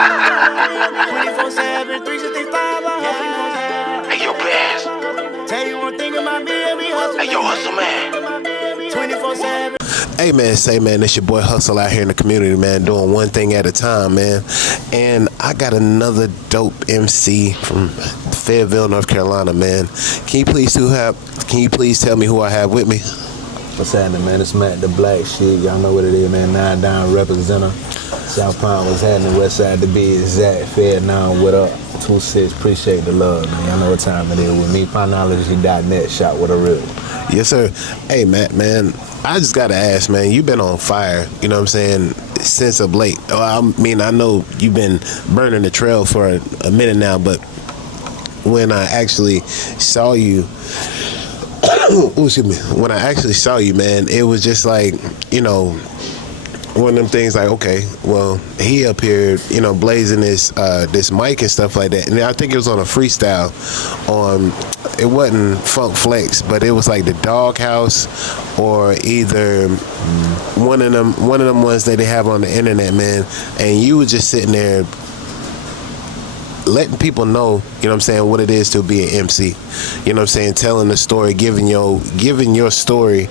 24/7, 365, Hey, yo, Bass. tell you one thing about me, every hustle. Hey, yo, Hustle Man. 24/7. Hey man, it's your boy Hustle out here in the community, man, doing one thing at a time, man. And I got another dope MC from Fayetteville, North Carolina, man. Can you please tell me who I have with me? What's happening, man? It's Matt the Black shit. Y'all know what it is, man. 9 Down representative. South Pine, what's happening? West Side to be exact. Fed now, what up? 26, appreciate the love, man. Y'all know what time it is with me. Pinology.net, shot with a real. Yes, sir. Hey, Matt, man, I just got to ask, man, you've been on fire, you know what I'm saying, since of late. I mean, I know you've been burning the trail for a minute now, but when I actually saw you, when I actually saw you, man, it was just like, you know, one of them things like, okay, well, he up here, you know, blazing this mic and stuff like that. And I think it was on a freestyle on, it wasn't Funk Flex, but it was like the Doghouse or either one of them ones that they have on the internet, man. And you were just sitting there letting people know, you know what I'm saying, what it is to be an MC. You know what I'm saying, telling the story, giving your story,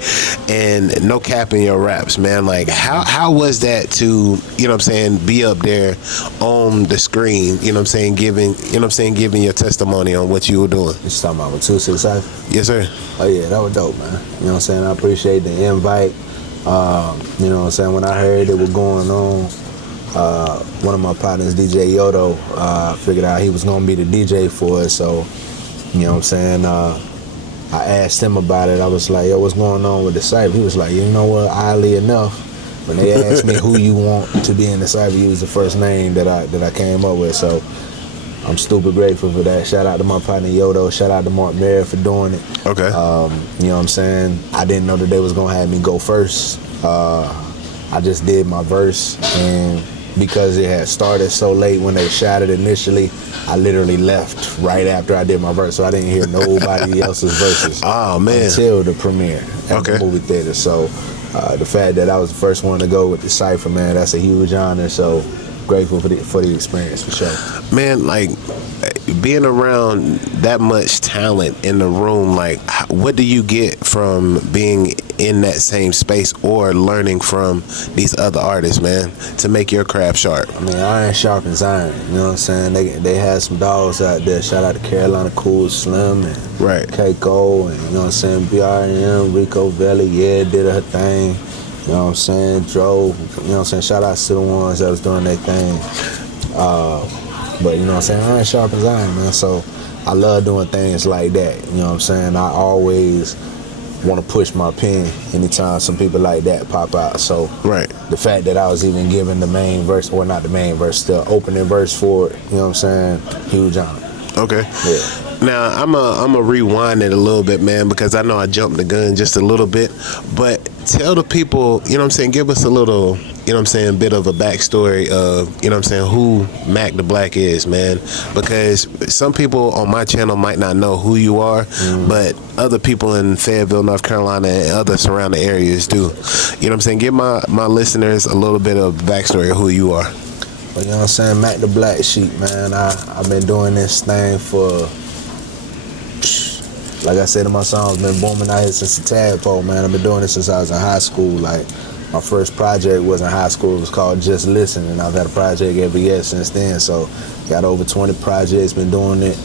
and no capping your raps, man. Like how was that to, you know what I'm saying, be up there on the screen, you know what I'm saying, giving your testimony on what you were doing? You talking about with 265? Yes, sir. Oh yeah, that was dope, man. You know what I'm saying? I appreciate the invite. You know what I'm saying? When I heard it was going on, one of my partners, DJ Yodo, figured out he was gonna be the DJ for it. So, you know what I'm saying, I asked him about it. I was like, yo, what's going on with the cypher? He was like, you know what, oddly enough, when they asked me who you want to be in the cypher, you was the first name that I came up with. So I'm stupid grateful for that. Shout out to my partner Yodo. Shout out to Mark Merritt for doing it. Okay. You know what I'm saying? I didn't know that they was gonna have me go first. I just did my verse, and because it had started so late when they shot it initially, I literally left right after I did my verse, so I didn't hear nobody else's verses. Oh man! Until the premiere at the movie theater. So the fact that I was the first one to go with the cipher, man, that's a huge honor. So grateful for the experience for sure. Man, like being around that much talent in the room, like what do you get from being in that same space or learning from these other artists, man, to make your craft sharp? I mean, iron sharpens iron, you know what I'm saying? They had some dogs out there. Shout out to Carolina Cool, Slim, and Keiko, and you know what I'm saying, BRM, Rico Ville, yeah, did her thing. You know what I'm saying? Drove, you know what I'm saying? Shout out to the ones that was doing their thing. But you know what I'm saying? Iron sharpens iron, man. So I love doing things like that. You know what I'm saying? I always want to push my pen anytime some people like that pop out. So the fact that I was even given the main verse, or not the main verse, the opening verse for it, you know what I'm saying? Huge honor. Okay. Yeah. Now, I'm a rewind it a little bit, man, because I know I jumped the gun just a little bit. But tell the people, you know what I'm saying, give us a little, you know what I'm saying, bit of a backstory of, you know what I'm saying, who Mac the Black is, man. Because some people on my channel might not know who you are, but other people in Fayetteville, North Carolina, and other surrounding areas do. You know what I'm saying? Give my listeners a little bit of backstory of who you are. But you know what I'm saying, Mac the Black Sheep, man. I've been doing this thing for, like I said in my songs, been booming out here since the tadpole, man. I've been doing this since I was in high school. Like, my first project was in high school. It was called Just Listen, and I've had a project every year since then. So, got over 20 projects, been doing it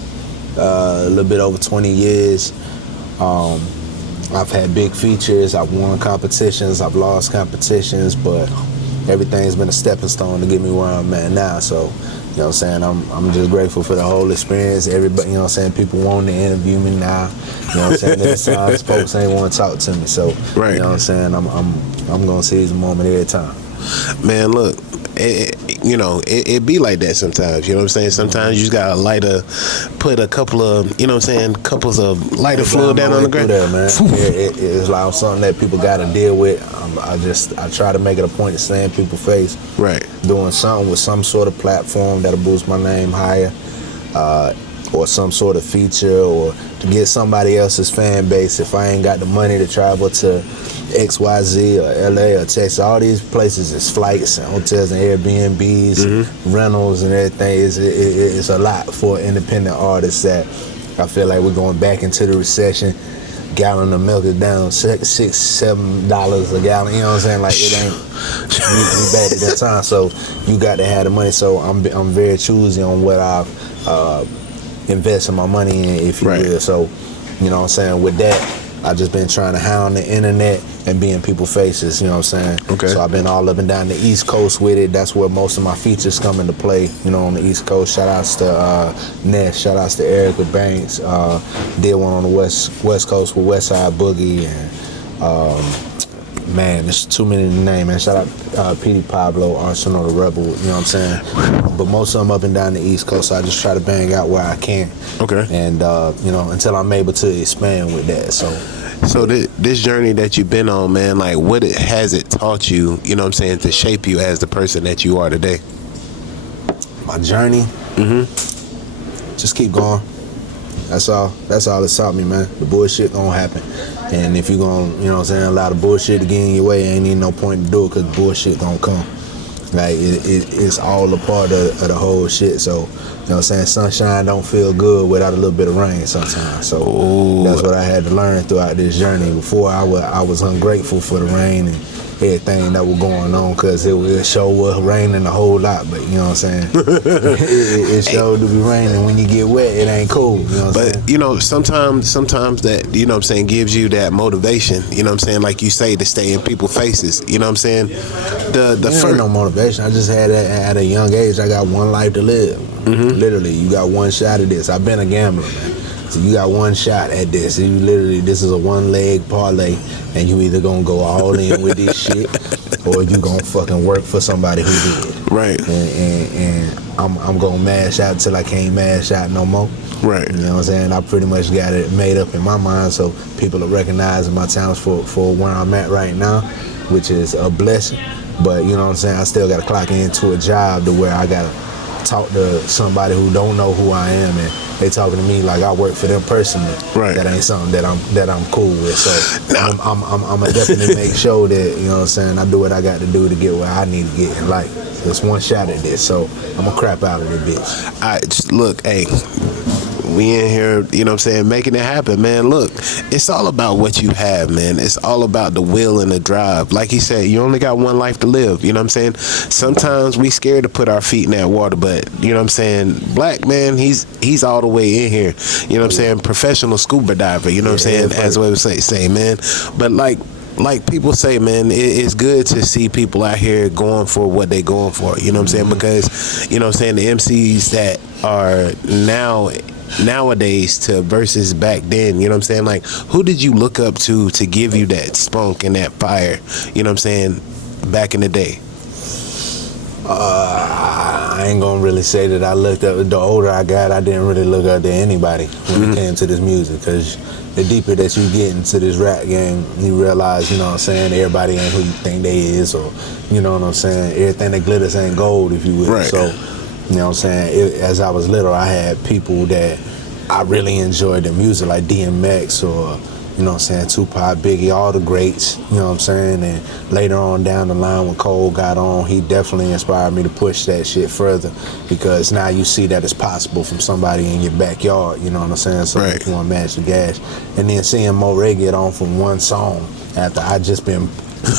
a little bit over 20 years. I've had big features, I've won competitions, I've lost competitions, but everything's been a stepping stone to get me where I'm at now. So, you know what I'm saying, I'm just grateful for the whole experience. Everybody, you know what I'm saying, people want to interview me now. You know what I'm saying, there's times folks ain't want to talk to me. So, you know what I'm saying, I'm going to seize the moment every time. Man, look, it be like that sometimes, you know what I'm saying? Sometimes you just gotta put a couple of, you know what I'm saying, couples of lighter fluid down on the ground. There, man. It's like something that people gotta deal with. I try to make it a point of saying people's face. Doing something with some sort of platform that'll boost my name higher, or some sort of feature, or to get somebody else's fan base. If I ain't got the money to travel to XYZ or LA or Texas, all these places is flights and hotels and Airbnbs, rentals and everything. It's a lot for independent artists that I feel like we're going back into the recession. Gallon of milk is down $6-7 a gallon. You know what I'm saying? Like, it ain't we back at that time. So you got to have the money. So I'm very choosy on what I've invested my money in, if you will. So, you know what I'm saying? With that, I've just been trying to hound the internet and be in people's faces, you know what I'm saying? Okay. So I've been all up and down the East Coast with it. That's where most of my features come into play, you know, on the East Coast. Shout outs to Ness, shout outs to Erica Banks. Did one on the West Coast with Westside Boogie and man, there's too many to name, man. Shout out Petey Pablo, Arsenal the Rebel, you know what I'm saying? But most of them up and down the East Coast, so I just try to bang out where I can. Okay. And, you know, until I'm able to expand with that, So this journey that you've been on, man, like has it taught you, you know what I'm saying, to shape you as the person that you are today? My journey? Just keep going. That's all it's taught me, man. The bullshit gonna happen. And if you're gonna, you know what I'm saying, allow the bullshit to get in your way, ain't even no point to do it, because bullshit gonna come. Like, it's all a part of the whole shit. So, you know what I'm saying, sunshine don't feel good without a little bit of rain sometimes. So that's what I had to learn throughout this journey. Before, I was ungrateful for the rain and everything that was going on, because it sure was raining a whole lot. But, you know what I'm saying, it sure to be raining. When you get wet, it ain't cool. You know what I'm saying? But, you know, sometimes that, you know what I'm saying, gives you that motivation, you know what I'm saying, like you say, to stay in people's faces, you know what I'm saying? Ain't no motivation. I just had that at a young age. I got one life to live. Literally, you got one shot at this. I've been a gambler, man. So you got one shot at this. You literally, this is a one-leg parlay, and you either gonna go all in with this shit, or you gonna fucking work for somebody who did. Right. And I'm gonna mash out till I can't mash out no more. Right. You know what I'm saying? I pretty much got it made up in my mind, so people are recognizing my talents for where I'm at right now, which is a blessing. But, you know what I'm saying, I still got to clock into a job to where I got to talk to somebody who don't know who I am, and they talking to me like I work for them personally. Right. That ain't something that I'm cool with. So I'm gonna definitely make sure that, you know what I'm saying, I do what I got to do to get where I need to get in life. It's one shot at this, so I'm gonna crap out of this bitch. Look, hey, we in here, you know what I'm saying, making it happen, man. Look, it's all about what you have, man. It's all about the will and the drive. Like he said, you only got one life to live, you know what I'm saying? Sometimes we scared to put our feet in that water, but, you know what I'm saying, Black, man, he's all the way in here, you know what I'm saying, professional scuba diver, you know what I'm saying, as we would say, man. But like people say, man, it's good to see people out here going for what they going for, you know what I'm saying? Because, you know what I'm saying, the MCs that are nowadays to versus back then, you know what I'm saying? Like, who did you look up to give you that spunk and that fire, you know what I'm saying, back in the day? I ain't gonna really say that I looked up. The older I got, I didn't really look up to anybody when it came to this music, because the deeper that you get into this rap game, you realize, you know what I'm saying, everybody ain't who you think they is, or, you know what I'm saying, everything that glitters ain't gold, if you will. Right. So, you know what I'm saying, as I was little, I had people that I really enjoyed their music, like DMX, or, you know what I'm saying, Tupac, Biggie, all the greats, you know what I'm saying? And later on down the line when Cole got on, he definitely inspired me to push that shit further, because now you see that it's possible from somebody in your backyard, you know what I'm saying? So right. If you want to match the gas. And then seeing Mo Ray get on from one song after I just been,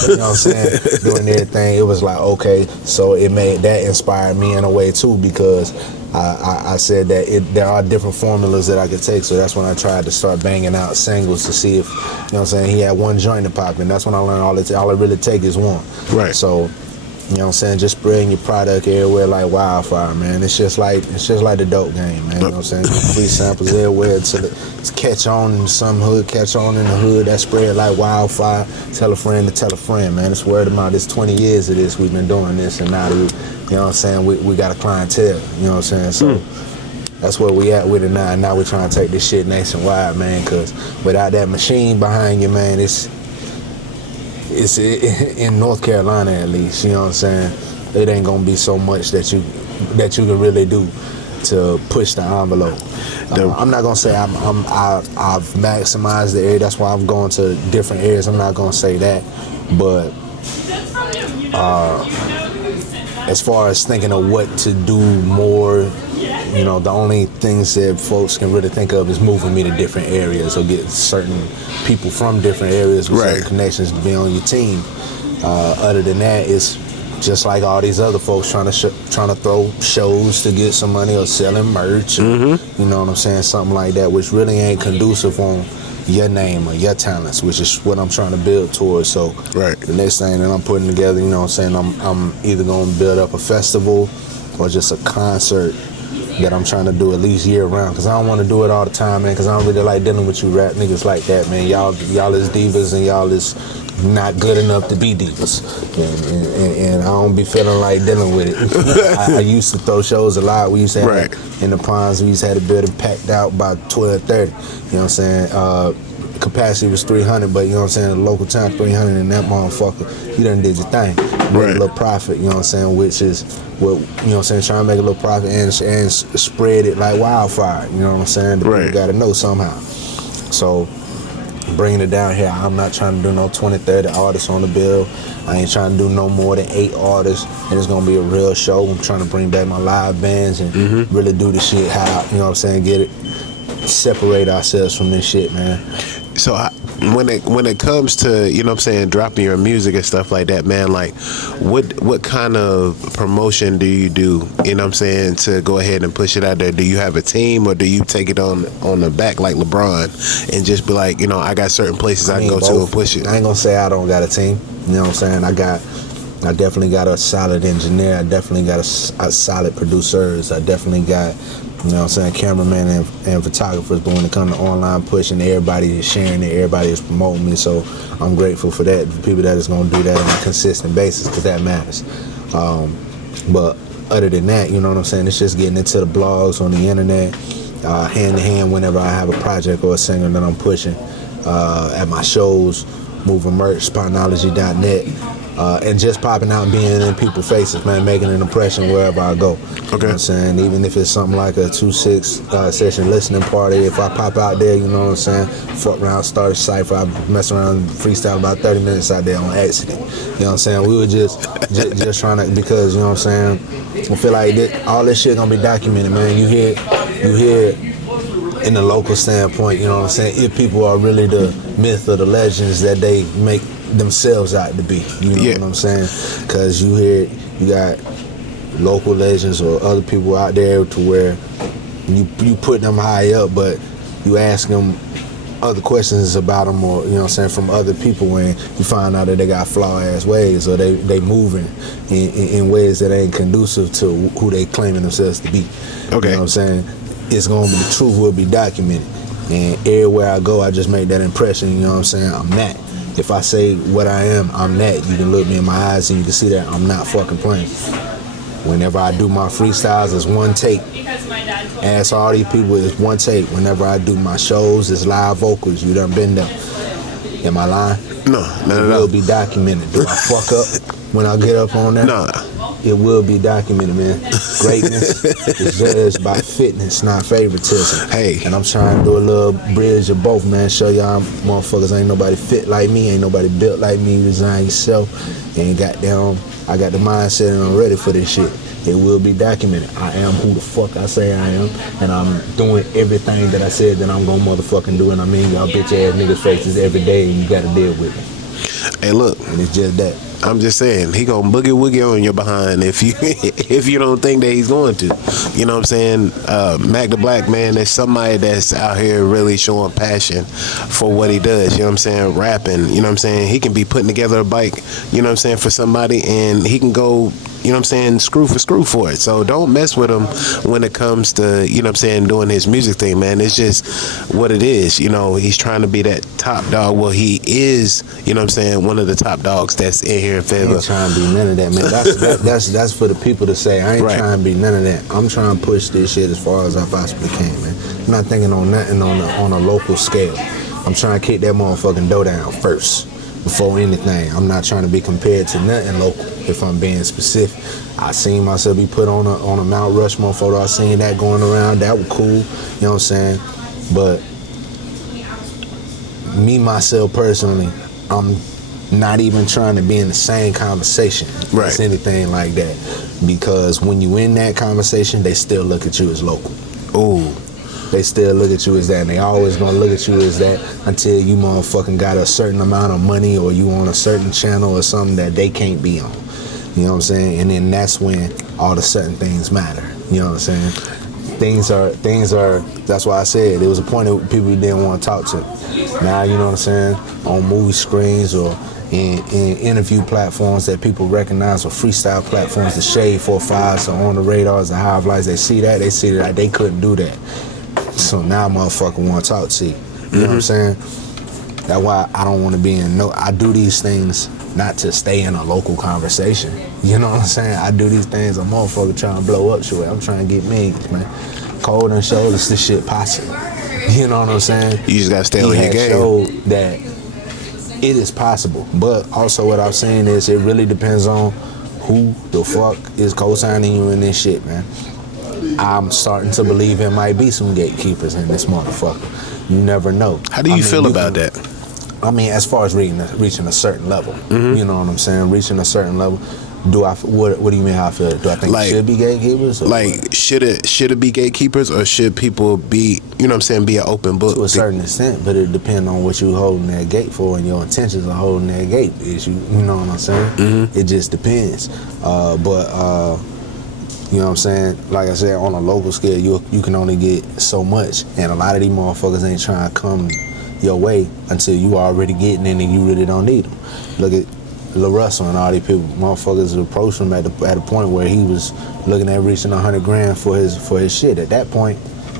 you know what I'm saying, doing everything, it was like, okay, so that inspired me in a way too, because I said that there are different formulas that I could take, so that's when I tried to start banging out singles to see if, you know what I'm saying, he had one joint to pop in. That's when I learned all it really take is one. Right. So, you know what I'm saying, just spreading your product everywhere like wildfire, man. It's just like the dope game, man. You know what I'm saying? Free samples everywhere till it's catch on in some hood, catch on in the hood, that spread like wildfire. Tell a friend to tell a friend, man. It's word of mouth. It's 20 years of this. We've been doing this, and now, you know what I'm saying, we got a clientele, you know what I'm saying? So that's where we at with it now. And now we're trying to take this shit nationwide, man, because without that machine behind you, man, it's in North Carolina at least, you know what I'm saying, it ain't gonna be so much that you can really do. to push the envelope. I'm not gonna say I've maximized the area. That's why I'm going to different areas. I'm not gonna say that, but as far as thinking of what to do more, you know, the only things that folks can really think of is moving me to different areas or get certain people from different areas with certain connections to be on your team. Other than that, it's just like all these other folks trying to throw shows to get some money or selling merch, or, you know what I'm saying, something like that, which really ain't conducive on your name or your talents, which is what I'm trying to build towards. So the next thing that I'm putting together, you know what I'm saying, I'm either going to build up a festival or just a concert that I'm trying to do at least year round, because I don't want to do it all the time, man, because I don't really like dealing with you rap niggas like that, man. Y'all is divas and y'all is not good enough to be divas, and I don't be feeling like dealing with it. I used to throw shows a lot. We used to have in the ponds, we used to have the building packed out by 12:30. You know what I'm saying? Capacity was 300, but you know what I'm saying, the local time 300, and that motherfucker, you done did your thing. Made a little profit, you know what I'm saying, which is what, you know what I'm saying, trying to make a little profit and spread it like wildfire, you know what I'm saying? The people gotta know somehow. So bringing it down here, I'm not trying to do no 20, 30 artists on the bill. I ain't trying to do no more than 8 artists, and it's gonna be a real show. I'm trying to bring back my live bands and really do the shit how, you know what I'm saying, get it, separate ourselves from this shit, man. So when it comes to, you know what I'm saying, dropping your music and stuff like that, man, like what kind of promotion do you do, you know what I'm saying, to go ahead and push it out there? Do you have a team, or do you take it on the back like LeBron and just be like, you know, I got certain places I can go to and push it? I ain't gonna say I don't got a team, you know what I'm saying. I definitely got a solid engineer. I definitely got a solid producers. I definitely got, you know what I'm saying, cameramen and photographers. But when it comes to online pushing, everybody is sharing it, everybody is promoting me. So I'm grateful for that, the people that is going to do that on a consistent basis, because that matters. But other than that, you know what I'm saying, it's just getting into the blogs on the internet, hand to hand whenever I have a project or a singer that I'm pushing, at my shows, moving merch, spotnology.net. And just popping out and being in people's faces, man, making an impression wherever I go. You know what I'm saying? Even if it's something like a 2-6 session listening party, if I pop out there, you know what I'm saying, fuck around, start a cypher, I mess around, freestyle about 30 minutes out there on accident. You know what I'm saying? We were just trying to, because, you know what I'm saying, I feel like all this shit gonna be documented, man. You hear it in the local standpoint, you know what I'm saying, if people are really the myth or the legends that they make themselves out to be, you know what I'm saying? Because you got local legends or other people out there to where you put them high up, but you ask them other questions about them, or, you know what I'm saying, from other people, and you find out that they got flaw-ass ways, or they moving in ways that ain't conducive to who they claiming themselves to be. You know what I'm saying? It's gonna be, the truth will be documented, and everywhere I go, I just make that impression, you know what I'm saying, I'm that. If I say what I am, I'm that. You can look me in my eyes and you can see that I'm not fucking playing. Whenever I do my freestyles, it's one take. Ask all these people, it's one take. Whenever I do my shows, it's live vocals. You done been there. Am I lying? No, not at all. It will be documented. Do I fuck up when I get up on there? No. It will be documented, man. Greatness is judged by fitness, not favoritism. Hey. And I'm trying to do a little bridge of both, man. Show y'all motherfuckers ain't nobody fit like me, ain't nobody built like me. Design yourself. And goddamn, I got the mindset and I'm ready for this shit. It will be documented. I am who the fuck I say I am, and I'm doing everything that I said that I'm gonna motherfucking do. And I mean, y'all bitch ass niggas faces every day, and you gotta deal with it. Hey, look. And it's just that. I'm just saying, he gonna boogie woogie on your behind if you don't think that he's going to. You know what I'm saying? Mac the Black Man is somebody that's out here really showing passion for what he does. You know what I'm saying? Rapping. You know what I'm saying? He can be putting together a bike, you know what I'm saying, for somebody, and he can go, you know what I'm saying, screw for it. So don't mess with him when it comes to, you know what I'm saying, doing his music thing, man. It's just what it is. You know, he's trying to be that top dog. Well, he is, you know what I'm saying, one of the top dogs that's in here in Fayetteville. I ain't trying to be none of that, man. That's for the people to say. I ain't trying to be none of that. I'm trying to push this shit as far as I possibly can, man. I'm not thinking on nothing on a local scale. I'm trying to kick that motherfucking dough down first. before anything. I'm not trying to be compared to nothing local, if I'm being specific. I seen myself be put on a Mount Rushmore photo. I seen that going around. That was cool. You know what I'm saying? But me, myself, personally, I'm not even trying to be in the same conversation as anything like that. Because when you in that conversation, they still look at you as local. Ooh. They still look at you as that, and they always gonna look at you as that until you motherfucking got a certain amount of money or you on a certain channel or something that they can't be on. You know what I'm saying? And then that's when all of a sudden things matter. You know what I'm saying? Things are, that's why I said there was a point that people didn't want to talk to. Now, you know what I'm saying? On movie screens or in interview platforms that people recognize or freestyle platforms, the Shade 4-5s or on the radars, the Hive Lights, they see that they couldn't do that. So now motherfucker want to talk to you. You know what I'm saying? That's why I don't want to be in I do these things not to stay in a local conversation. You know what I'm saying? I do these things, a motherfucker trying to blow up shit. I'm trying to get millions, man. Cold and shoulders, this shit possible. You know what I'm saying? You just gotta stay on your game. Showed that it is possible. But also what I'm saying is it really depends on who the fuck is co-signing you in this shit, man. I'm starting to believe there might be some gatekeepers in this motherfucker. You never know. How do you feel about that? I mean, as far as reaching a certain level, you know what I'm saying? Reaching a certain level. What do you mean how I feel? Do I think it should be gatekeepers? Should it be gatekeepers, or should people be, you know what I'm saying, be an open book? To a certain extent, but it depends on what you holding that gate for and your intentions of holding that gate. You know what I'm saying? It just depends. You know what I'm saying? Like I said, on a local scale, you can only get so much, and a lot of these motherfuckers ain't trying to come your way until you already getting in and you really don't need them. Look at Lil Russell and all these people. Motherfuckers approached him at a point where he was looking at reaching $100,000 for his shit. At that point,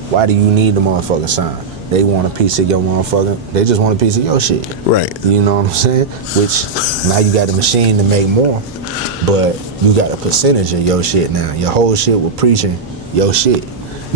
why do you need the motherfucking sign? They want a piece of your motherfucker. They just want a piece of your shit. Right. You know what I'm saying? Which now you got a machine to make more, but you got a percentage of your shit now. Your whole shit was preaching your shit.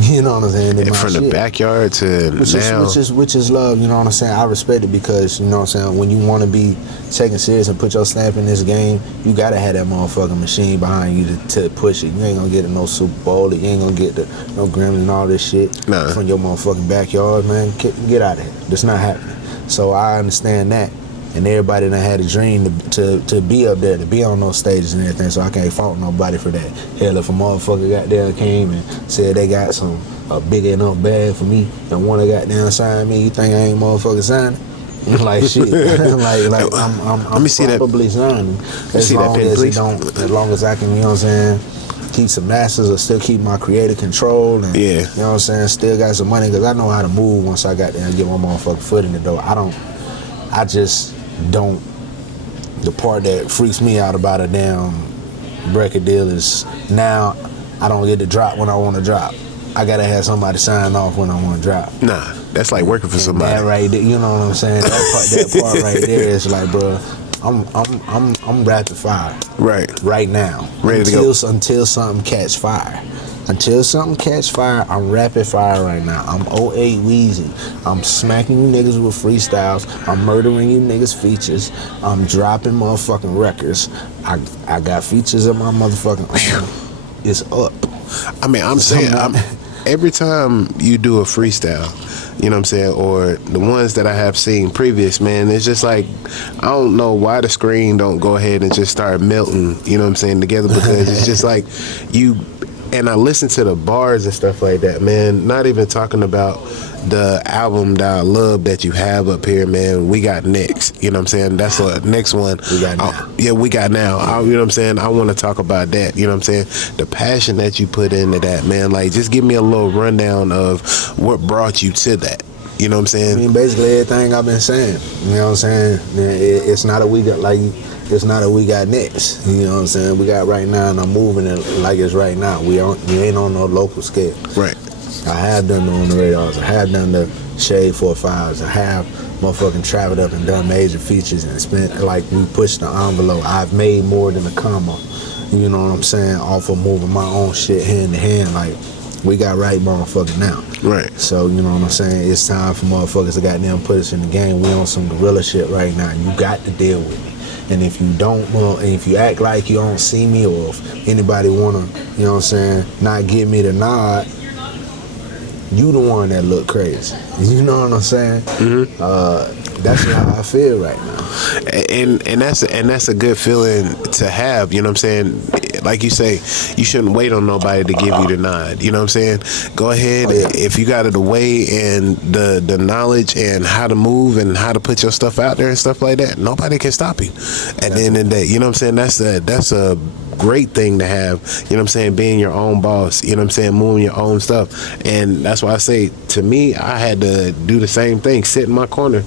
You know what I'm saying? And from the backyard to now. Which is love, you know what I'm saying? I respect it because, you know what I'm saying, when you want to be taken serious and put your stamp in this game, you got to have that motherfucking machine behind you to push it. You ain't going to get no Super Bowl, you ain't going to get no Grammys and all this shit from your motherfucking backyard, man. Get out of here. That's not happening. So I understand that. And everybody done had a dream to be up there, to be on those stages and everything, so I can't fault nobody for that. Hell, if a motherfucker goddamn came and said they got a big enough bag for me and wanna goddamn sign me, you think I ain't motherfucking signing? Like shit. like I'm Let me see probably signing. As long as I can, you know what I'm saying, keep some masters or still keep my creative control and you know what I'm saying, still got some money, because I know how to move once I got there and get my motherfucking foot in the door. I just don't. The part that freaks me out about a damn record deal is now I don't get to drop when I want to drop. I gotta have somebody sign off when I want to drop. Nah, that's like working for somebody. That right there, you know what I'm saying? That part right there is like, bro, I'm rapid fire. Right now. Ready to go. Until something catch fire. Until something catch fire, I'm rapid fire right now. I'm 08 Weezy. I'm smacking you niggas with freestyles. I'm murdering you niggas features. I'm dropping motherfucking records. I got features of my motherfucking own. It's up. I mean, I'm saying, every time you do a freestyle, you know what I'm saying, or the ones that I have seen previous, man, it's just like, I don't know why the screen don't go ahead and just start melting, you know what I'm saying, together, because it's just like and I listen to the bars and stuff like that, man, not even talking about the album that I love that you have up here, man. We got next, you know what I'm saying? That's the next one. We got now. We got now. You know what I'm saying? I want to talk about that, you know what I'm saying? The passion that you put into that, man. Like, just give me a little rundown of what brought you to that. You know what I'm saying? I mean, basically everything I've been saying. You know what I'm saying? It's not a we got next. You know what I'm saying? We got right now, and I'm moving it like it's right now. We ain't on no local scale. Right. I have done the On the Radars. I have done the Shade 4-5s. I have motherfucking traveled up and done major features and spent, like, we pushed the envelope. I've made more than a comma. You know what I'm saying? Off of moving my own shit hand to hand. Like, we got right motherfucker now. Right. So, you know what I'm saying? It's time for motherfuckers to goddamn put us in the game. We on some gorilla shit right now. You got to deal with me. And if you don't, well, and if you act like you don't see me, or if anybody wanna, you know what I'm saying, not give me the nod, you the one that look crazy. You know what I'm saying? That's how I feel right now. And that's a good feeling to have, you know what I'm saying? Like you say, you shouldn't wait on nobody to give you the nod. You know what I'm saying? Go ahead. Oh, yeah. If you got the way and the knowledge and how to move and how to put your stuff out there and stuff like that, nobody can stop you at the end of the day. You know what I'm saying? That's a great thing to have, you know what I'm saying, being your own boss, you know what I'm saying, moving your own stuff. And that's why I say, to me, I had to do the same thing, sit in my corner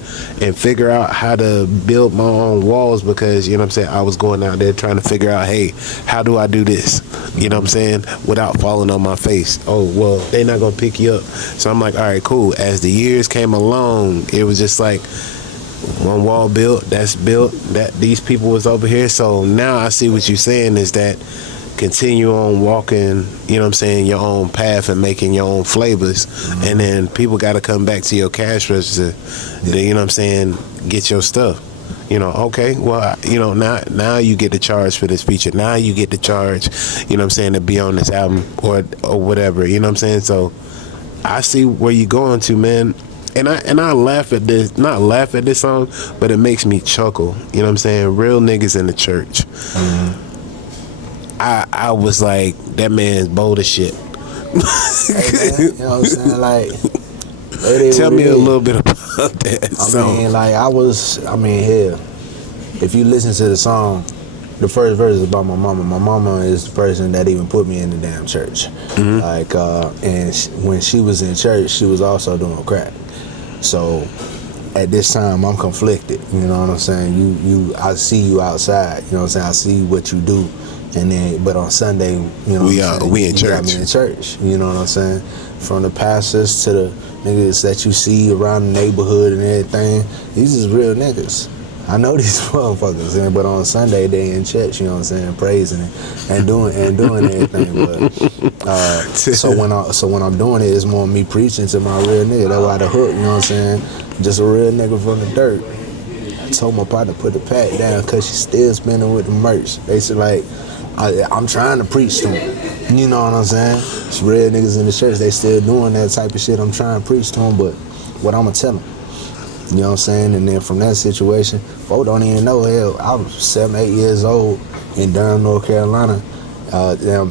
and figure out how to build my own walls, because, you know what I'm saying, I was going out there trying to figure out, hey, how do I do this, you know what I'm saying, without falling on my face. Oh, well, they're not gonna pick you up. So I'm like, all right, cool. As the years came along, it was just like, one wall built, that's built, that these people was over here. So now I see what you're saying is that continue on walking, you know what I'm saying, your own path and making your own flavors. And then people got to come back to your cash register, then, you know what I'm saying, get your stuff. You know, okay, well, you know, now you get the charge for this feature. Now you get the charge, you know what I'm saying, to be on this album or whatever, you know what I'm saying? So I see where you're going to, man. And I laugh at this, not laugh at this song, but it makes me chuckle. You know what I'm saying? Real niggas in the church. I was like, that man's bold as shit. Hey, man, you know what I'm saying? Like, tell me a little bit about that song. I mean, hell, if you listen to the song, the first verse is about my mama. My mama is the person that even put me in the damn church. Like, and when she was in church, she was also doing crack. So at this time, I'm conflicted. You know what I'm saying? I see you outside. You know what I'm saying? I see what you do, and then, but on Sunday, you know, we in church. Got me in church. You know what I'm saying? From the pastors to the niggas that you see around the neighborhood and everything, these is real niggas. I know these motherfuckers, but on Sunday they in church, you know what I'm saying, praising it and doing everything. But so when I'm doing it, it's more me preaching to my real nigga. That's why the hook, you know what I'm saying, just a real nigga from the dirt. I told my partner to put the pack down because she's still spinning with the merch. They said, like, I'm trying to preach to them. You know what I'm saying? It's real niggas in the church. They still doing that type of shit. I'm trying to preach to them, but what I'm gonna tell them. You know what I'm saying? And then from that situation, folks don't even know, hell, I was 7, 8 years old in Durham, North Carolina,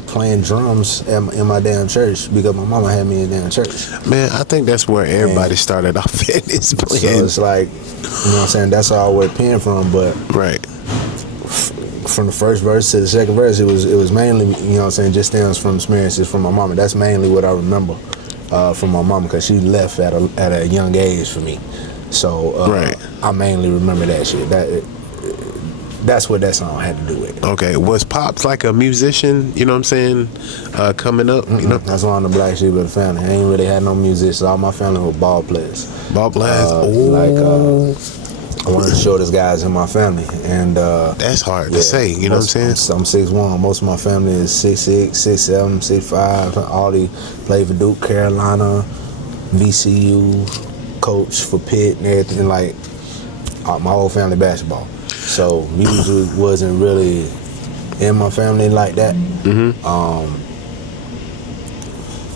playing drums in my damn church because my mama had me in damn church. Man, I think that's where everybody started off at this playing. So it's like, you know what I'm saying, that's all we're paying from, but right. From the first verse to the second verse, it was mainly, you know what I'm saying, just stems from experiences from my mama. That's mainly what I remember from my mama, because she left at a young age for me. So right. I mainly remember that shit. That's what that song had to do with. Okay, was Pops like a musician, you know what I'm saying, coming up? You know? That's one of the black sheep of the family. I ain't really had no musicians. All my family were ball players. Ball players? One of the shortest guys in my family. And that's hard to say, you know what I'm saying? I'm 6'1". Most of my family is 6'6", 6'7", 6'5". All these play for Duke, Carolina, VCU, coach for Pitt and everything, like my whole family basketball. So music wasn't really in my family like that.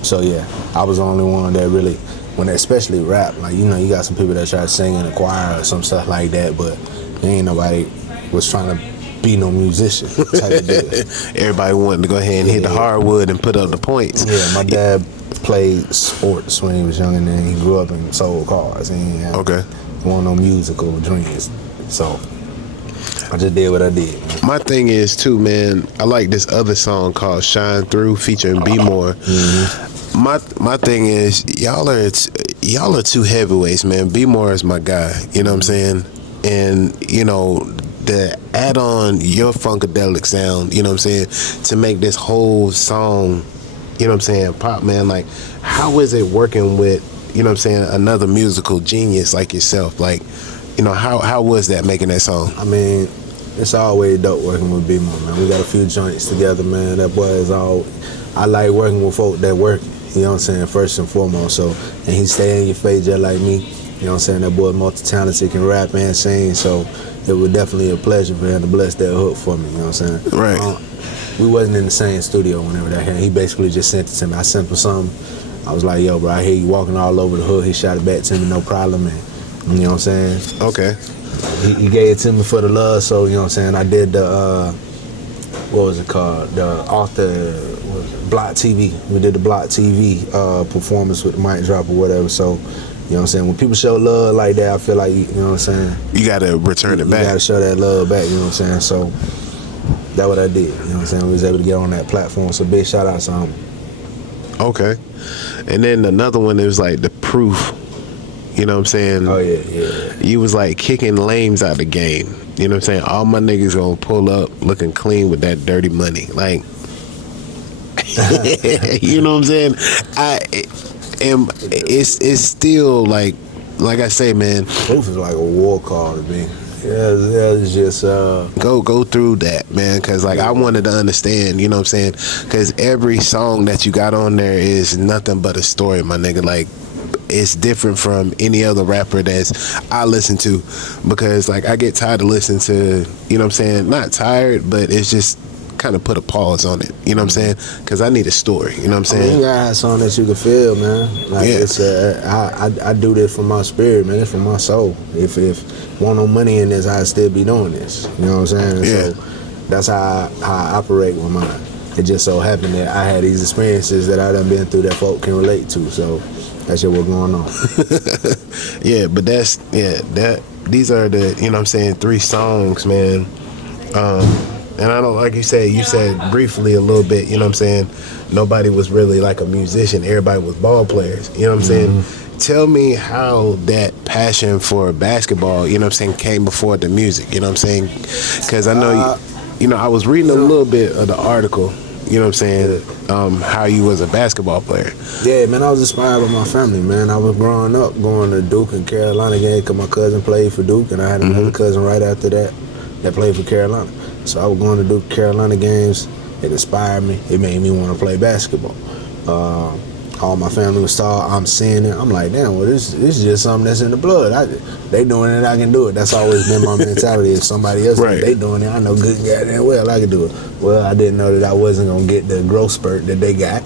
So yeah, I was the only one that really, when especially rap, like, you know, you got some people that try to sing in the choir or some stuff like that, but ain't nobody was trying to be no musician type of deal. Everybody wanted to go ahead and hit the hardwood and put up the points. Yeah, my dad played sports when he was young, and then he grew up and sold cars. He wanted no musical dreams. So I just did what I did. My thing is too, man, I like this other song called Shine Through featuring B More. My thing is, y'all are two heavyweights, man. B More is my guy, you know what I'm saying? And, you know, to add on your funkadelic sound, you know what I'm saying, to make this whole song, you know what I'm saying, pop, man, like, how is it working with, you know what I'm saying, another musical genius like yourself? Like, you know, how was that making that song? I mean, it's always dope working with B-Mo, man. We got a few joints together, man. That boy is all, I like working with folk that work. You know what I'm saying? First and foremost. So, and he stay in your face just like me. You know what I'm saying? That boy multi-talented, can rap and sing. So it was definitely a pleasure for him to bless that hook for me. You know what I'm saying? Right. We wasn't in the same studio whenever that happened. He basically just sent it to me. I sent him something. I was like, yo, bro, I hear you walking all over the hood. He shot it back to me, no problem. And you know what I'm saying? Okay. He gave it to me for the love. So, you know what I'm saying? I did the, what was it called? The author, what was it? Block TV. We did the Block TV performance with the mic drop or whatever. So, you know what I'm saying? When people show love like that, I feel like, you know what I'm saying? You got to return it back. You got to show that love back, you know what I'm saying? So, that's what I did. You know what I'm saying? We was able to get on that platform. So, big shout out to him. Okay. And then another one, it was like the proof. You know what I'm saying? Oh, yeah. You was like kicking lames out the game. You know what I'm saying? All my niggas gonna pull up looking clean with that dirty money. Like, you know what I'm saying? It's still like I say, man. Proof is like a war call to me. Yeah, it's just go through that, man, because like I wanted to understand, you know what I'm saying, because every song that you got on there is nothing but a story, my nigga. Like, it's different from any other rapper I listen to, because like I get tired of listening to, you know what I'm saying, not tired, but it's just kind of put a pause on it, you know what I'm saying, because I need a story, you know what I'm saying. I mean, you gotta have something that you can feel, man. Like, yeah. It's I do this for my spirit, man. It's for my soul. If want no money in this, I'd still be doing this, you know what I'm saying. Yeah. So that's how I operate with mine. It just so happened that I had these experiences that I done been through that folk can relate to, so that's just what's going on. Yeah, but these are the, you know what I'm saying, 3 songs, man. And I don't, like you said briefly a little bit, you know what I'm saying, nobody was really like a musician, everybody was ball players, you know what I'm saying. Tell me how that passion for basketball, you know what I'm saying, came before the music, you know what I'm saying, because I know, you know, I was reading a little bit of the article, you know what I'm saying, how you was a basketball player. Yeah, man, I was inspired by my family, man. I was growing up going to Duke and Carolina games because my cousin played for Duke, and I had another cousin right after that played for Carolina. So I was going to Duke Carolina games. It inspired me. It made me want to play basketball. All my family was tall. I'm seeing it. I'm like, damn, well, this is just something that's in the blood. They doing it, I can do it. That's always been my mentality. If somebody else, right, they doing it, I know good and goddamn well I can do it. Well, I didn't know that I wasn't going to get the growth spurt that they got.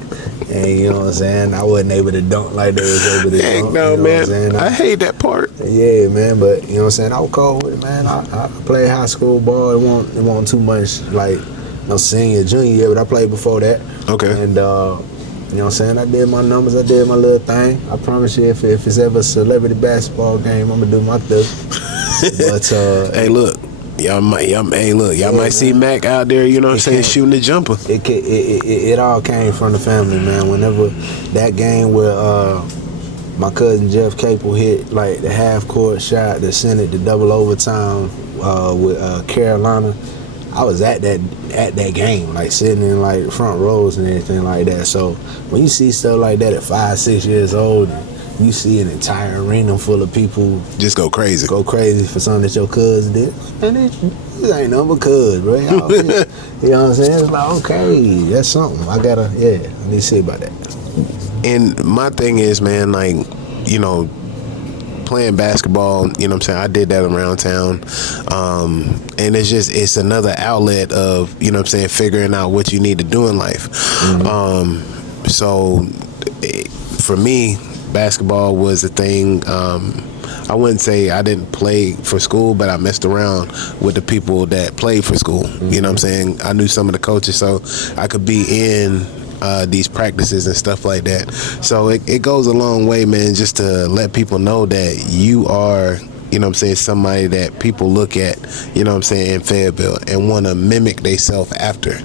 And you know what I'm saying? I wasn't able to dunk like they was able to dunk. No, you know man. I hate that part. Yeah, man, but you know what I'm saying? I was cold with it, man. I played high school ball. It wasn't too much like no senior, junior year, but I played before that. Okay. And you know what I'm saying? I did my numbers. I did my little thing. I promise you, if it's ever a celebrity basketball game, I'm gonna do my thing. But hey, look, y'all might see Mac out there. You know what I'm saying, shooting the jumper. It all came from the family, man. Whenever that game where my cousin Jeff Capel hit like the half court shot that sent it to double overtime with Carolina, I was at that game, like sitting in like front rows and everything like that. So when you see stuff like that at 5-6 years old, and you see an entire arena full of people just go crazy for something that your cousin did, and this ain't nothing but cuz, bro. You know what I'm saying? It's like, okay, that's something. I need to see about that. And my thing is, man, like, you know, playing basketball, you know what I'm saying, I did that around town, and it's another outlet of, you know what I'm saying, figuring out what you need to do in life. So for me, basketball was a thing. I wouldn't say I didn't play for school, but I messed around with the people that played for school. You know what I'm saying? I knew some of the coaches, so I could be in these practices and stuff like that. So it goes a long way, man, just to let people know that you are, you know what I'm saying, somebody that people look at, you know what I'm saying, in Fayetteville and want to mimic themselves after.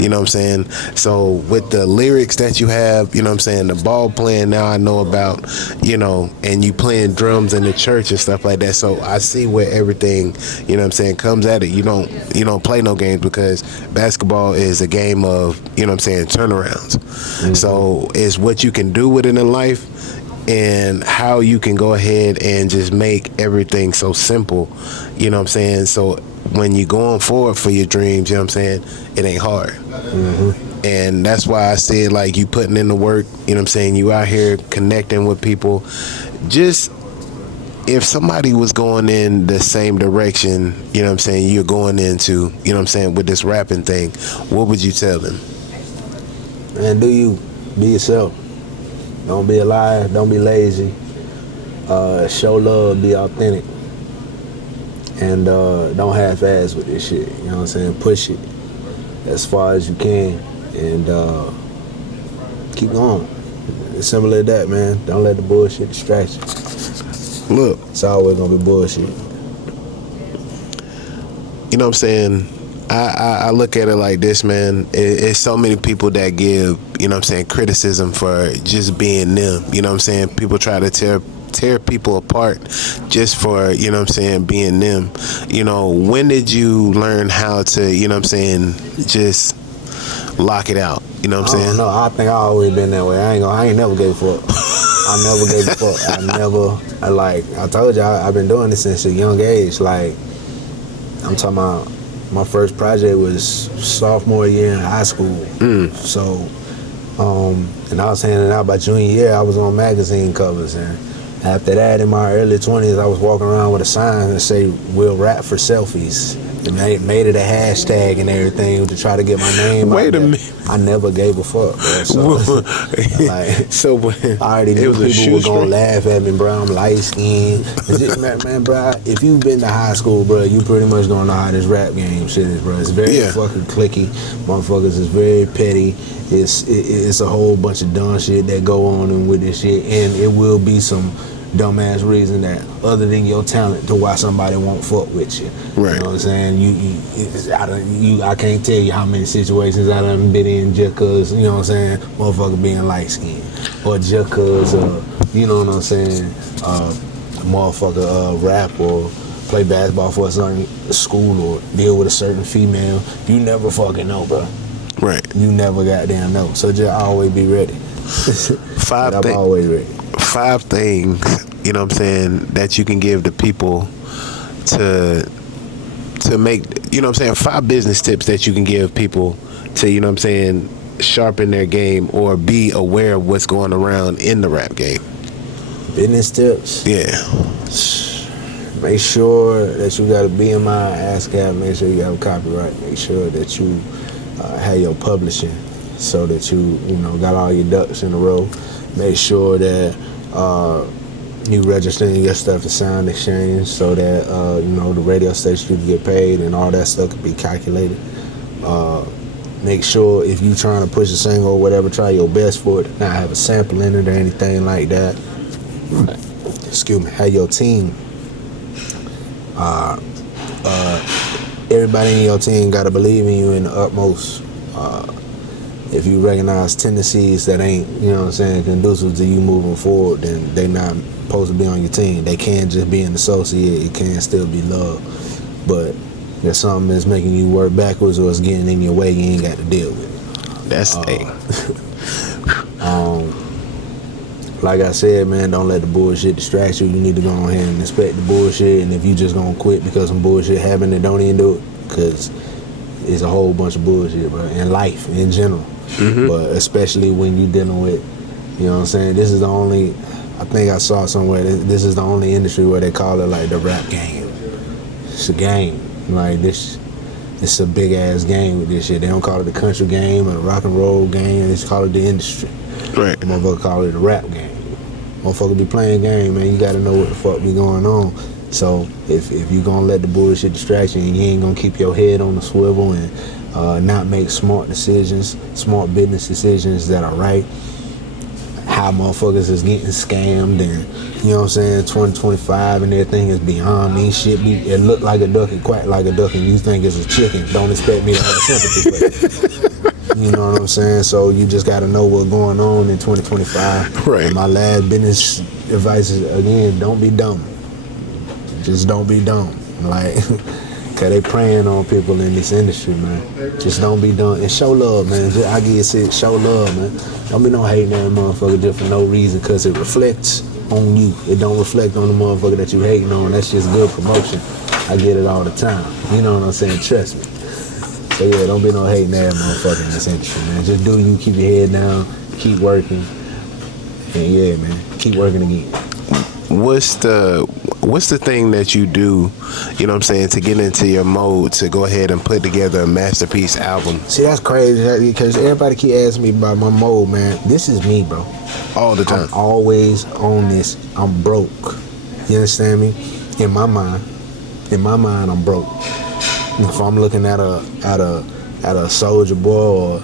You know what I'm saying? So with the lyrics that you have, you know what I'm saying, the ball playing now I know about, you know, and you playing drums in the church and stuff like that. So I see where everything, you know what I'm saying, comes at it. You don't play no games, because basketball is a game of, you know what I'm saying, turnarounds. So it's what you can do with it in life, and how you can go ahead and just make everything so simple, you know what I'm saying? So when you going forward for your dreams, you know what I'm saying, it ain't hard. And that's why I said, like, you putting in the work, you know what I'm saying, you out here connecting with people. Just, if somebody was going in the same direction, you know what I'm saying, you're going into, you know what I'm saying, with this rapping thing, what would you tell them? Man, do you. Be yourself. Don't be a liar. Don't be lazy. Show love. Be authentic. And don't half-ass with this shit. You know what I'm saying? Push it as far as you can. And keep going. It's simple as that, man. Don't let the bullshit distract you. Look. It's always going to be bullshit. You know what I'm saying? I look at it like this, man. It's so many people that give, you know what I'm saying, criticism for just being them. You know what I'm saying? People try to tear people apart just for, you know what I'm saying, being them. You know, when did you learn how to, you know what I'm saying, just lock it out? You know what I'm saying? No, I think I always been that way. I ain't never gave a fuck. I never gave a fuck. I told you, I've been doing this since a young age. Like, I'm talking about, my first project was sophomore year in high school. So, and I was handing out by junior year, I was on magazine covers. And after that, in my early 20s, I was walking around with a sign that say, "We'll rap for selfies." And they made it a hashtag and everything to try to get my name out Wait a there. minute. I never gave a fuck, bro. So, I already knew people were gonna laugh at me, bro. I'm light skinned. Man, bro, if you've been to high school, bro, you pretty much gonna know how this rap game shit is, bro. It's very fucking clicky. Motherfuckers is very petty. It's a whole bunch of dumb shit that go on with this shit, and it will be some dumbass reason that other than your talent to why somebody won't fuck with you. Right. You know what I'm saying? I can't tell you how many situations I done been in just cause, you know what I'm saying, motherfucker being light skinned. Or just cause, you know what I'm saying, motherfucker rap or play basketball for a certain school or deal with a certain female. You never fucking know, bro. Right. You never goddamn know. So just always be ready. I'm always ready. 5 things, you know what I'm saying, that you can give to people to make, you know what I'm saying, 5 business tips that you can give people to, you know what I'm saying, sharpen their game or be aware of what's going around in the rap game. Business tips? Yeah. Make sure that you got a BMI, ASCAP, make sure you have a copyright, make sure that you have your publishing so that you know, got all your ducks in a row. Make sure that you registering your stuff to Sound Exchange so that you know, the radio station can get paid and all that stuff can be calculated. Make sure if you trying to push a single or whatever, try your best for it. Not have a sample in it or anything like that. Excuse me. Have your team. Everybody in your team got to believe in you in the utmost. If you recognize tendencies that ain't, you know what I'm saying, conducive to you moving forward, then they not supposed to be on your team. They can't just be an associate. It can still be love. But if something that's making you work backwards or it's getting in your way, you ain't got to deal with it. That's the thing. Like I said, man, don't let the bullshit distract you. You need to go ahead and inspect the bullshit. And if you just gonna quit because some bullshit happened, then don't even do it. Because it's a whole bunch of bullshit, bro, in life in general. But especially when you dealing with, you know what I'm saying, this is the only, I think I saw somewhere, this is the only industry where they call it like the rap game. It's a game. Like this, it's a big ass game with this shit. They don't call it the country game or the rock and roll game. They just call it the industry. Right. Motherfucker call it the rap game. Motherfucker be playing game, man. You gotta know what the fuck be going on. So if you gonna let the bullshit distract you and you ain't gonna keep your head on the swivel and not make smart decisions, smart business decisions that are right, how motherfuckers is getting scammed and, you know what I'm saying, 2025 and everything is beyond me. Shit it look like a duck, it quack like a duck, and you think it's a chicken. Don't expect me to have sympathy for it. You know what I'm saying? So you just gotta know what's going on in 2025. Right. And my last business advice is, again, don't be dumb. Just don't be dumb. Like, cause they preying on people in this industry, man. Just don't be dumb and show love, man. I give you show love, man. Don't be no hating that motherfucker just for no reason, cause it reflects on you. It don't reflect on the motherfucker that you hating on. That's just good promotion. I get it all the time. You know what I'm saying? Trust me. So yeah, don't be no hating ass motherfucker in this industry, man. Just do you, keep your head down, keep working, and yeah, man, keep working again. What's the thing that you do, you know what I'm saying, to get into your mode to go ahead and put together a masterpiece album? See, that's crazy because everybody keep asking me about my mode, man. This is me, bro. All the time. I'm always on this. I'm broke. You understand me? In my mind, I'm broke. If I'm looking at a Soldier Boy or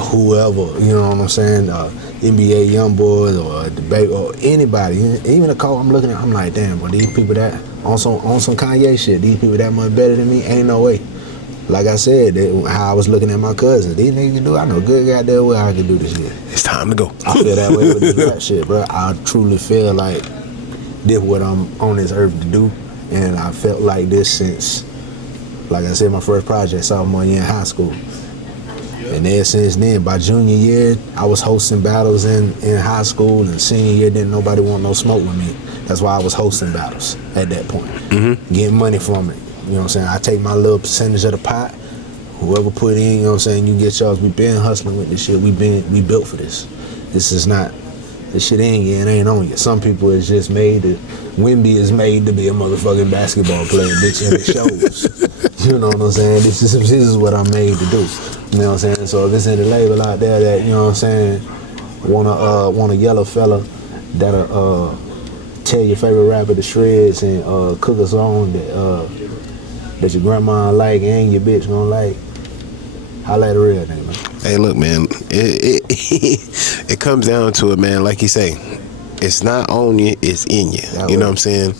whoever, you know what I'm saying, NBA YoungBoy or Debate or anybody, even a call I'm looking at, I'm like, damn, but these people that on some Kanye shit, these people that much better than me, ain't no way. Like I said, how I was looking at my cousins, these niggas can do. I know good goddamn well I can do this shit. It's time to go. I feel that way with this rap shit, bro. I truly feel like this what I'm on this earth to do, and I felt like this since, like I said, my first project, sophomore year in high school. And ever since then, by junior year, I was hosting battles in high school, and senior year, didn't nobody want no smoke with me. That's why I was hosting battles at that point. Getting money from it. You know what I'm saying? I take my little percentage of the pot. Whoever put in, you know what I'm saying, you get yours. We been hustling with this shit. We built for this. This shit it ain't on you. Some people it's just made to, Wimby is made to be a motherfucking basketball player, bitch, and it shows. You know what I'm saying? This is what I'm made to do. You know what I'm saying? So if it's any label out there that, you know what I'm saying, want a yellow fella that'll tear your favorite rapper to shreds and cook a song that your grandma like and your bitch gonna like, holla at a real nigga, man. Hey, look, man, it comes down to it, man. Like you say, it's not on you, it's in you. You know what I'm saying?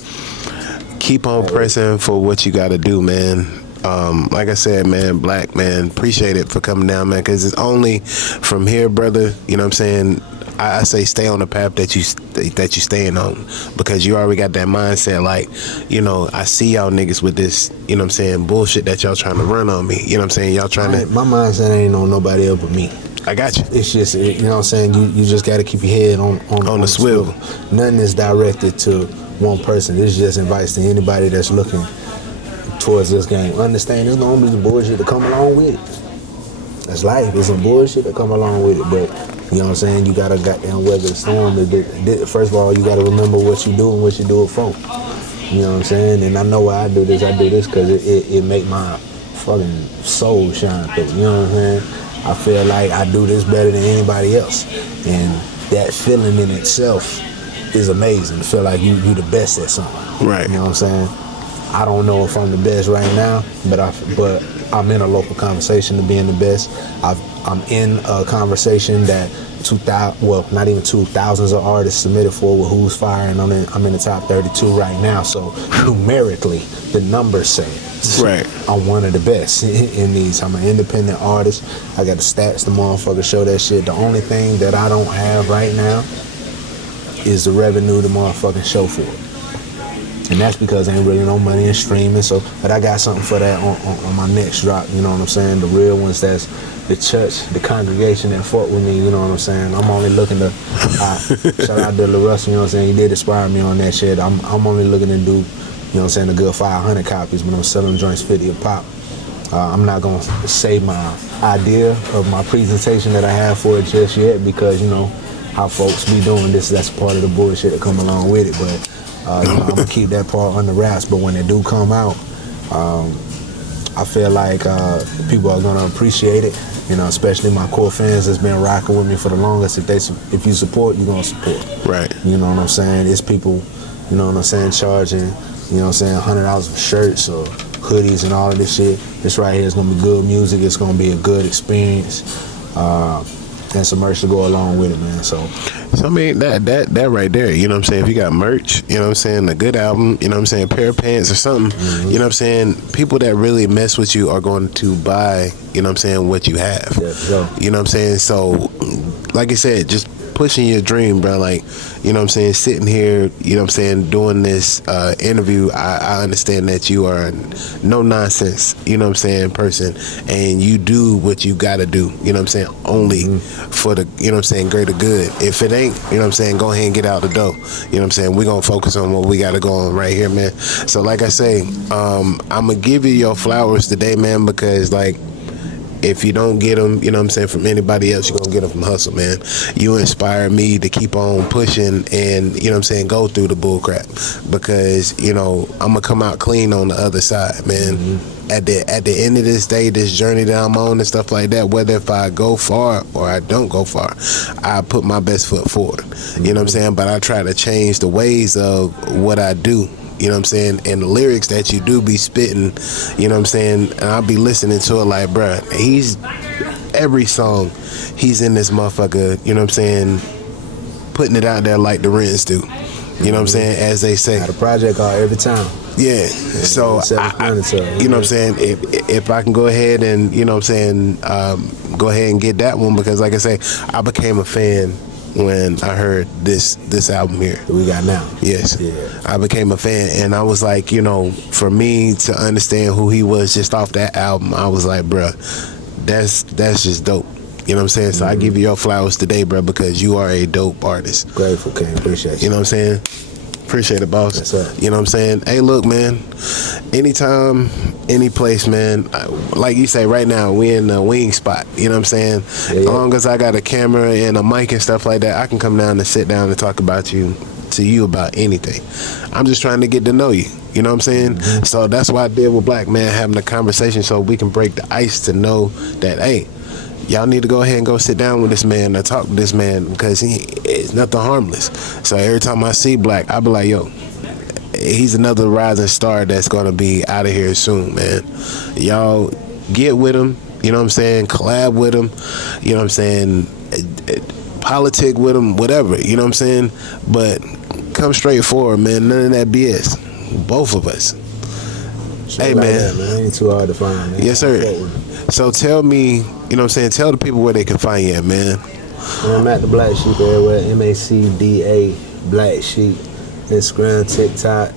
Keep on pressing for what you got to do, man. Like I said, man, Black, man, appreciate it for coming down, man, because it's only from here, brother. You know what I'm saying? I say stay on the path that you staying on, because you already got that mindset. Like, you know, I see y'all niggas with this, you know what I'm saying, bullshit that y'all trying to run on me. You know what I'm saying? Y'all trying to. My mindset ain't on nobody else but me. I got you. It's just, you know what I'm saying, you just got to keep your head on the swivel. Nothing is directed to one person. This just invites to anybody that's looking towards this game. Understand there's gonna be some bullshit to come along with it. That's life. There's some bullshit that come along with it, but you know what I'm saying, you gotta goddamn weather the storm. First of all, you gotta remember what you do and what you do it for. You know what I'm saying? And I know why I do this because it make my fucking soul shine through. You know what I'm saying? I feel like I do this better than anybody else, and that feeling in itself is amazing. To feel like you the best at something. Right. You know what I'm saying? I don't know if I'm the best right now, but I'm in a local conversation to being the best. I'm in a conversation that not even thousands of artists submitted for with Who's Fire, and I'm in the top 32 right now. So numerically, the numbers say right. I'm one of the best in these. I'm an independent artist. I got the stats, the motherfucker show that shit. The only thing that I don't have right now is the revenue to motherfucking show for it. And that's because there ain't really no money in streaming. So, but I got something for that on my next drop. You know what I'm saying? The real ones, that's the church, the congregation that fought with me. You know what I'm saying? I'm only looking to shout out to Lil Russ. You know what I'm saying? He did inspire me on that shit. I'm only looking to do, you know what I'm saying, a good 500 copies, but I'm selling joints 50 a pop. I'm not gonna say my idea of my presentation that I have for it just yet, because you know how folks be doing this. That's part of the bullshit that come along with it. But you know, I'm gonna keep that part under wraps, but when it do come out, I feel like people are gonna appreciate it. You know, especially my core fans that's been rocking with me for the longest. If you support, you're gonna support. Right. You know what I'm saying? It's people, you know what I'm saying, charging, you know what I'm saying, $100 for shirts or hoodies and all of this shit. This right here is gonna be good music. It's gonna be a good experience. And some merch to go along with it, man. So I mean, that right there, you know what I'm saying? If you got merch, you know what I'm saying, a good album, you know what I'm saying, a pair of pants or something, you know what I'm saying, people that really mess with you are going to buy, you know what I'm saying, what you have. Yeah, sure. You know what I'm saying? So, like I said, just pushing your dream, bro. Like, you know what I'm saying, sitting here, you know what I'm saying, doing this interview, I understand that you are no nonsense, you know what I'm saying, person, and you do what you gotta do, you know what I'm saying, only for the, you know what I'm saying, greater good. If it ain't, you know what I'm saying, go ahead and get out the door. You know what I'm saying? We're gonna focus on what we gotta go on right here, man. So like I say, I'm gonna give you your flowers today, man, because like, if you don't get them, you know what I'm saying, from anybody else, you're going to get them from Hustle, man. You inspire me to keep on pushing and, you know what I'm saying, go through the bull crap. Because, you know, I'm going to come out clean on the other side, man. At the end of this day, this journey that I'm on and stuff like that, whether if I go far or I don't go far, I put my best foot forward. You know what I'm saying? But I try to change the ways of what I do. You know what I'm saying? And the lyrics that you do be spitting, you know what I'm saying? And I'll be listening to it like, bruh, he's, every song, he's in this motherfucker, you know what I'm saying, putting it out there like the Rins do. You know what I'm saying? As they say. Got a project called Every Time. Yeah. So, you know what I'm saying? If I can go ahead and, you know what I'm saying, go ahead and get that one, because like I say, I became a fan when I heard this album here that we got now. Yes. Yeah. I became a fan, and I was like, you know, for me to understand who he was just off that album, I was like, bruh, that's just dope. You know what I'm saying? So I give you your flowers today, bruh, because you are a dope artist. Grateful, King. Appreciate you. You know what I'm saying? Appreciate it, boss. Yes, sir. You know what I'm saying? Hey, look, man, anytime, any place, man, like you say, right now, we in the wing spot. You know what I'm saying? Yeah. As long as I got a camera and a mic and stuff like that, I can come down and sit down and talk about you about anything. I'm just trying to get to know you. You know what I'm saying? So that's why I did with Black Man, having a conversation so we can break the ice to know that, hey, y'all need to go ahead and go sit down with this man and talk to this man, because he is nothing harmless. So every time I see Black, I be like, yo, he's another rising star that's gonna be out of here soon, man. Y'all get with him, you know what I'm saying, collab with him, you know what I'm saying, politic with him, whatever, you know what I'm saying, but come straight forward, man. None of that BS. Both of us. Hey, like man. that, man. Ain't too hard to find, man. Yes, sir. So tell me, you know what I'm saying, tell the people where they can find you at, man. I'm at the Black Sheep everywhere. MACDA Black Sheep. Instagram, TikTok,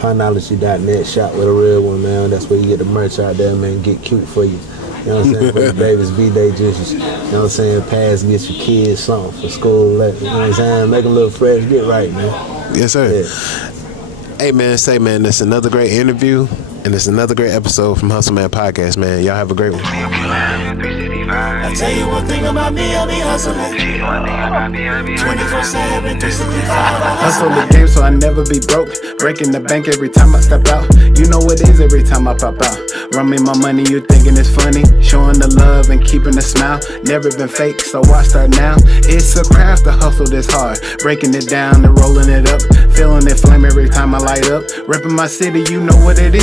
Pinology.net. Shop with a real one, man. That's where you get the merch out there, man. Get cute for you. You know what I'm saying? For your babies, V-Day just, you know what I'm saying? Pass, get your kids something for school. You know what I'm saying? Make them look fresh. Get right, man. Yes, sir. Yeah. Hey, man, say, man, that's another great interview, and it's another great episode from Hustle Man Podcast, man. Y'all have a great one. I tell you one thing about me, I be hustling 24/7, 365. Hustle the game so I never be broke. Breaking the bank every time I step out. You know what it is every time I pop out. Run me my money, you thinking it's funny. Showing the love and keeping a smile. Never been fake, so why start now? It's a craft to hustle this hard. Breaking it down and rolling it up. Feeling it flame every time I light up. Repping my city, you know what it is.